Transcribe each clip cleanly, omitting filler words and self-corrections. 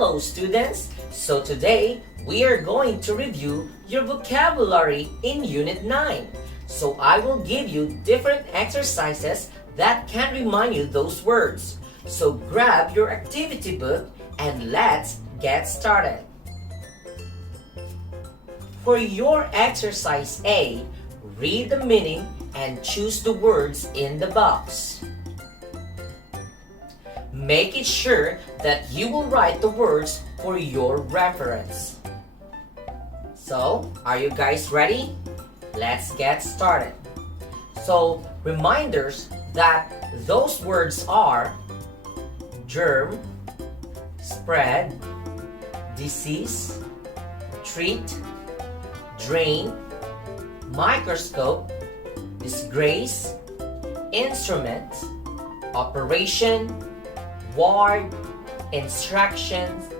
Hello students! So today, we are going to review your vocabulary in Unit 9. So I will give you different exercises that can remind you those words. So grab your activity book and let's get started. For your exercise A, read the meaning and choose the words in the box. Make it sure that you will write the words for your reference. So, are you guys ready? Let's get started. So, reminders that those words are germ, spread, disease, treat, drain, microscope, disgrace, instrument, operation, ward, instructions,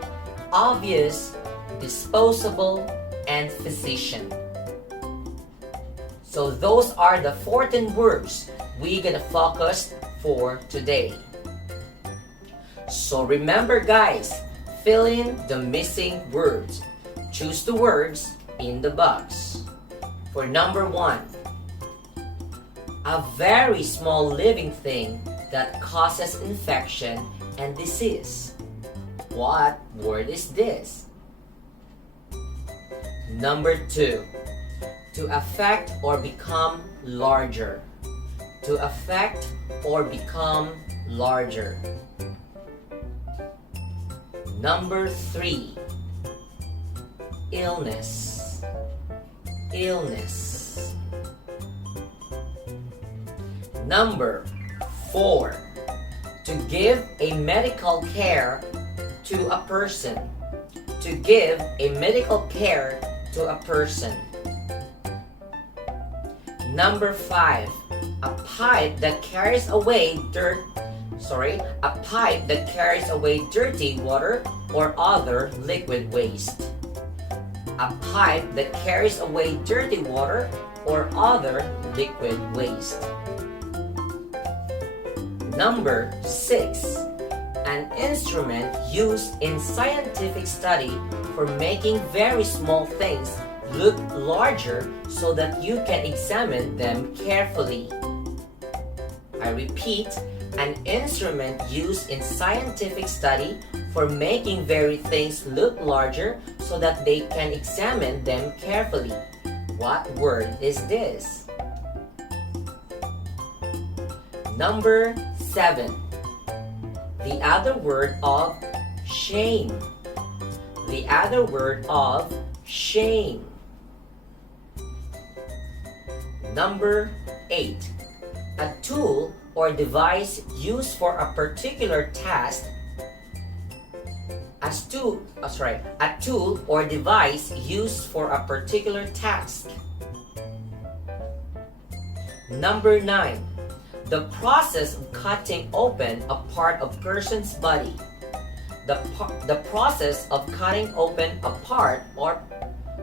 obvious, disposable, and physician. So those are the 14 words we're gonna focus for today. So remember guys, fill in the missing words. Choose the words in the box. For number 1, a very small living thing that causes infection and disease. What word is this? Number 2, to affect or become larger. To affect or become larger. Number 3, illness. Illness. Number 4, to give a medical care to a person. To give a medical care to a person. Number 5, a pipe that carries away a pipe that carries away dirty water or other liquid waste. A pipe that carries away dirty water or other liquid waste. Number 6, an instrument used in scientific study for making very small things look larger so that you can examine them carefully. I repeat, an instrument used in scientific study for making very things look larger so that they can examine them carefully. What word is this? Number 7, the other word of shame. The other word of shame. Number 8, a tool or device used for a particular task. A tool or device used for a particular task. Number 9, the process of cutting open a part of person's body. The process of cutting open a part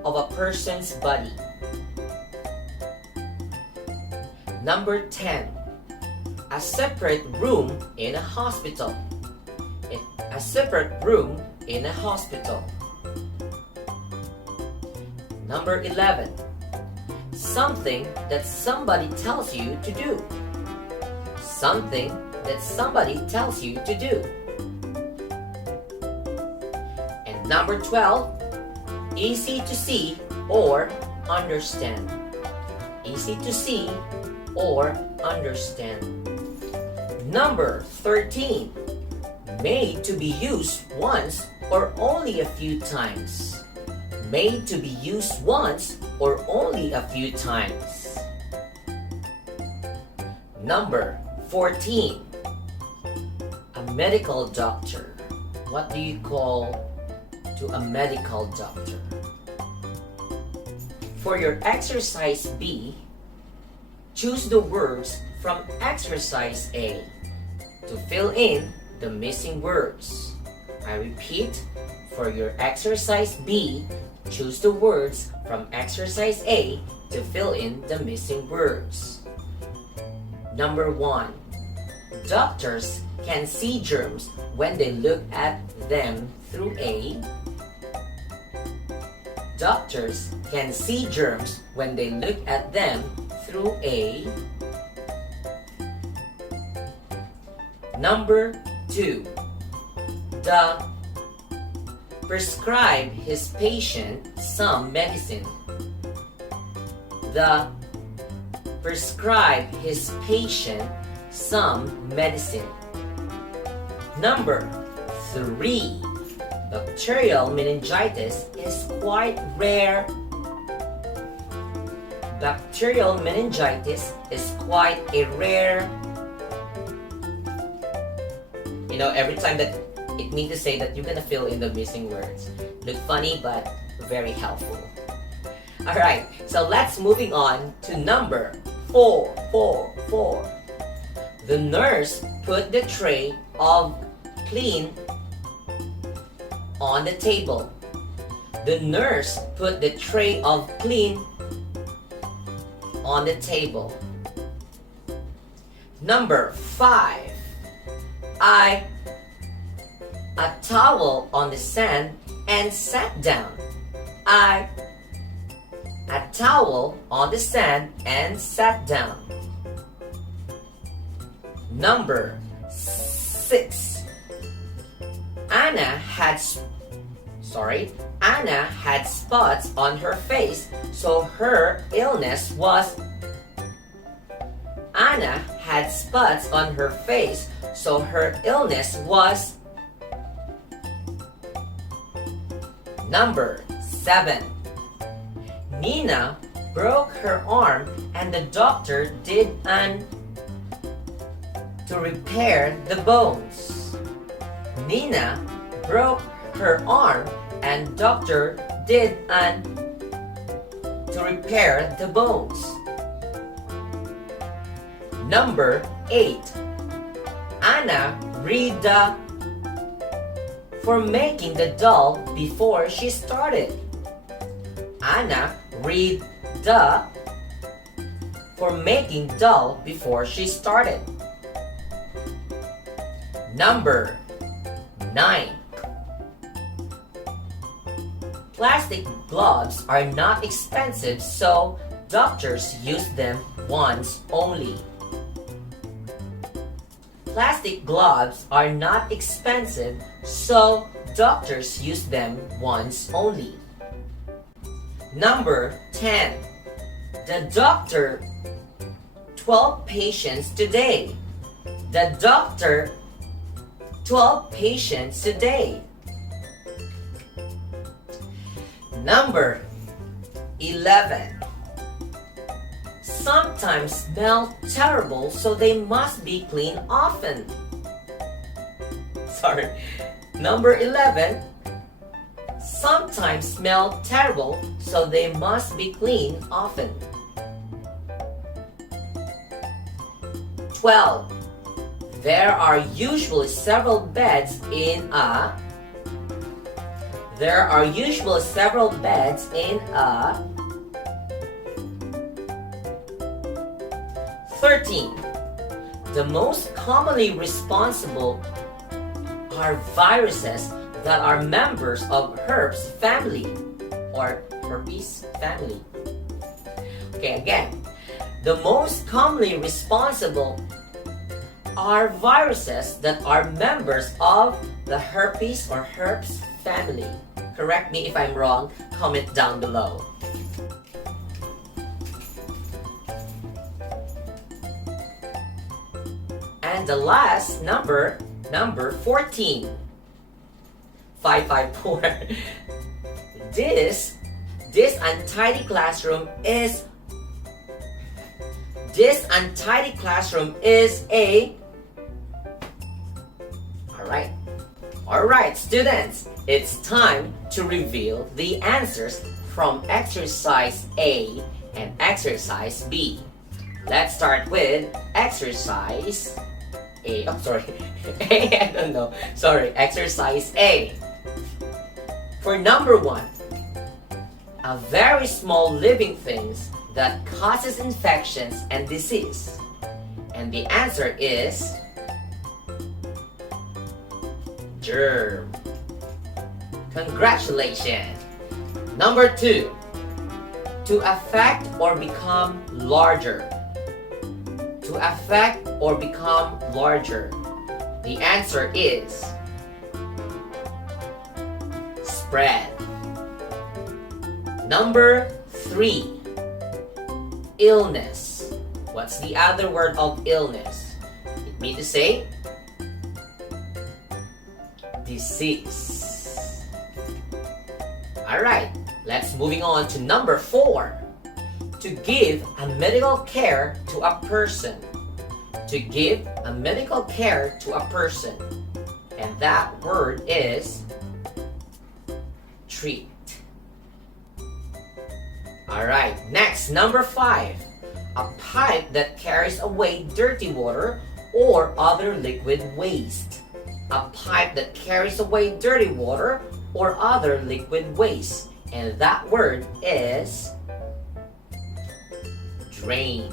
of a person's body. Number 10, a separate room in a hospital. A separate room in a hospital. Number 11, something that somebody tells you to do. Something that somebody tells you to do. And number 12, easy to see or understand. Easy to see or understand. Number 13, made to be used once or only a few times. Made to be used once or only a few times. Number 14, a medical doctor. What do you call to a medical doctor? For your exercise B, choose the words from exercise A to fill in the missing words. I repeat, for your exercise B, choose the words from exercise A to fill in the missing words. Number 1, doctors can see germs when they look at them through a Doctors can see germs when they look at them through a Number 2. The prescribe his patient some medicine. The prescribe his patient some medicine. Number 3. Bacterial meningitis is quite rare. Bacterial meningitis is quite a rare. Every time that it means to say that you're gonna fill in the missing words. Look funny but very helpful. Alright, so let's moving on to number 4. The nurse put the tray of clean on the table. The nurse put the tray of clean on the table. Number 5. A towel on the sand and sat down. A towel on the sand and sat down. Number 6. Anna had spots on her face, so her illness was Anna had spots on her face, so her illness was Number 7. Nina broke her arm and the doctor did to repair the bones. Nina broke her arm and doctor did to repair the bones. Number 8. Anna read the for making the doll before she started. Anna read the for making doll before she started. Number 9. Plastic gloves are not expensive, so doctors use them once only. Plastic gloves are not expensive, so doctors use them once only. Number 10. The doctor 12 patients today. The doctor 12 patients today. Number 11. Sometimes smell terrible, so they must be cleaned often. Number 11. Sometimes smell terrible, so they must be cleaned often. 12. There are usually several beds in a 13. The most commonly responsible are viruses that are members of herpes family or herpes family. Okay, again. The most commonly responsible are viruses that are members of the herpes or herpes family. Correct me if I'm wrong, comment down below. And the last number 14. 554. This untidy classroom is a Alright, students, it's time to reveal the answers from exercise A and exercise B. Let's start with exercise A. Exercise A. For number 1, a very small living things that causes infections and disease. And the answer is germ. Congratulations! Number 2. To affect or become larger. To affect or become larger. The answer is spread. Number 3. Illness. What's the other word of illness? It means to say disease. Alright, let's moving on to number 4. To give a medical care to a person. To give a medical care to a person. And that word is treat. Alright, next, number 5. A pipe that carries away dirty water or other liquid waste. A pipe that carries away dirty water or other liquid waste. And that word is drain.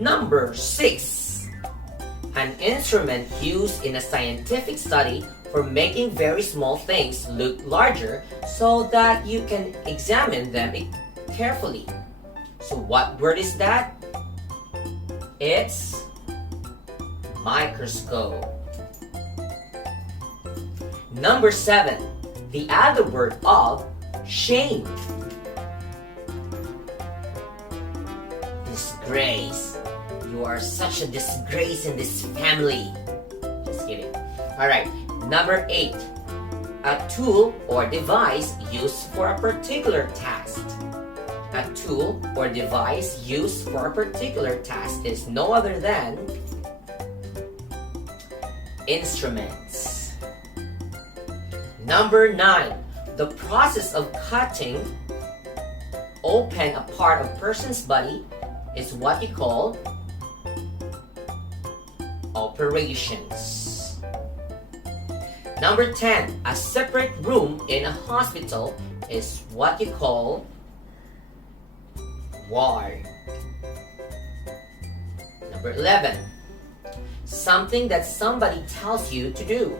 Number 6. An instrument used in a scientific study for making very small things look larger so that you can examine them carefully. So what word is that? It's microscope. Number 7. The other word of shame. Disgrace. You are such a disgrace in this family. Just kidding. Alright, number 8. A tool or device used for a particular task. A tool or device used for a particular task is no other than instruments. Number 9. The process of cutting open a part of a person's body is what you call operations. Number 10. A separate room in a hospital is what you call ward. Number 11. Something that somebody tells you to do.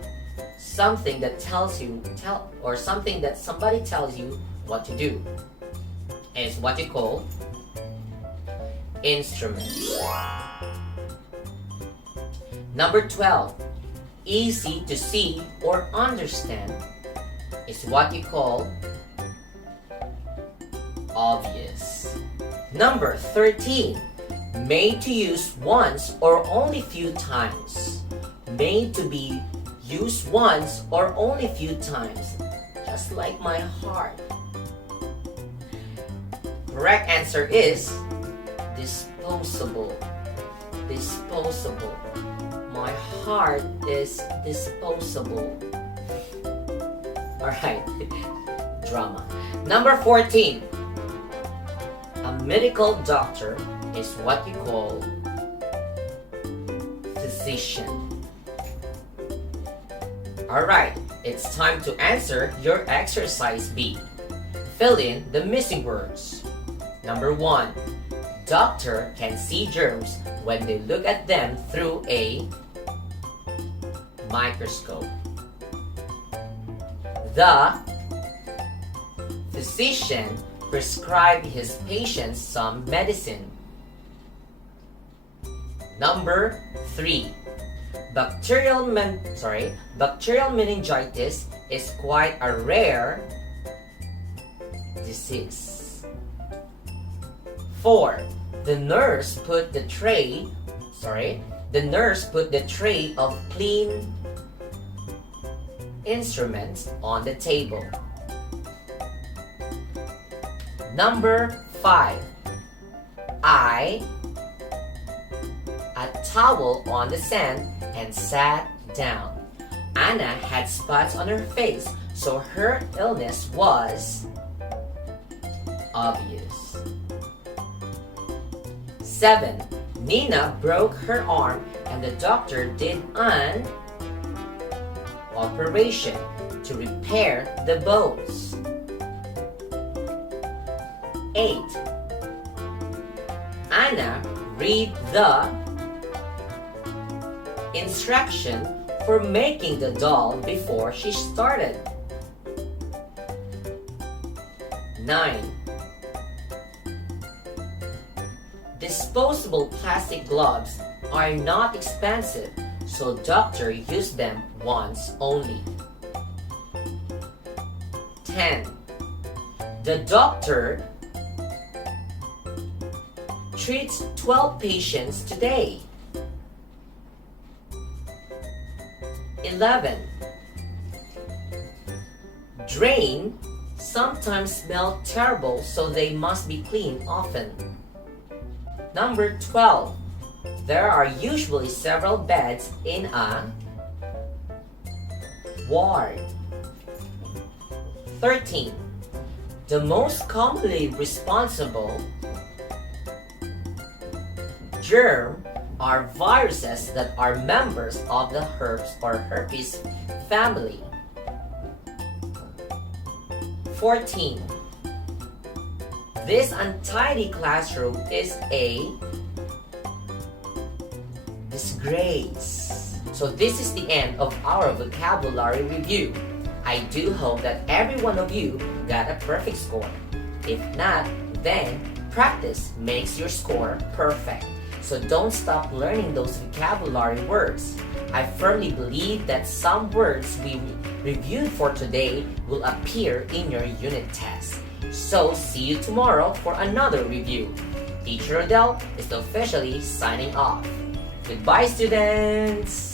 Something that something that somebody tells you what to do is what you call instrument. Number 12. Easy to see or understand is what you call obvious. Number 13. Made to use once or only few times. Made to be used once or only few times. Just like my heart. Correct answer is disposable. Disposable. My heart is disposable. Alright. Drama. Number 14. A medical doctor is what you call physician. Alright, it's time to answer your exercise B. Fill in the missing words. Number 1. Doctor can see germs when they look at them through a microscope. The physician prescribed his patients some medicine. Number 3. Bacterial meningitis is quite a rare disease. 4. The nurse put the tray of clean instruments on the table. Number 5. A towel on the sand and sat down. Anna had spots on her face, so her illness was obvious. 7. Nina broke her arm and the doctor did an operation to repair the bones. 8. Anna read the instruction for making the doll before she started. 9. Disposable plastic gloves are not expensive, so doctor used them once only. 10. The doctor treats 12 patients today. 11. Drain sometimes smell terrible, so they must be cleaned often. Number 12. There are usually several beds in a ward. 13. The most commonly responsible germ are viruses that are members of the herpes or herpes family. 14. This untidy classroom is a disgrace. So this is the end of our vocabulary review. I do hope that every one of you got a perfect score. If not, then practice makes your score perfect. So don't stop learning those vocabulary words. I firmly believe that some words we reviewed for today will appear in your unit test. So see you tomorrow for another review. Teacher Odell is officially signing off. Goodbye, students!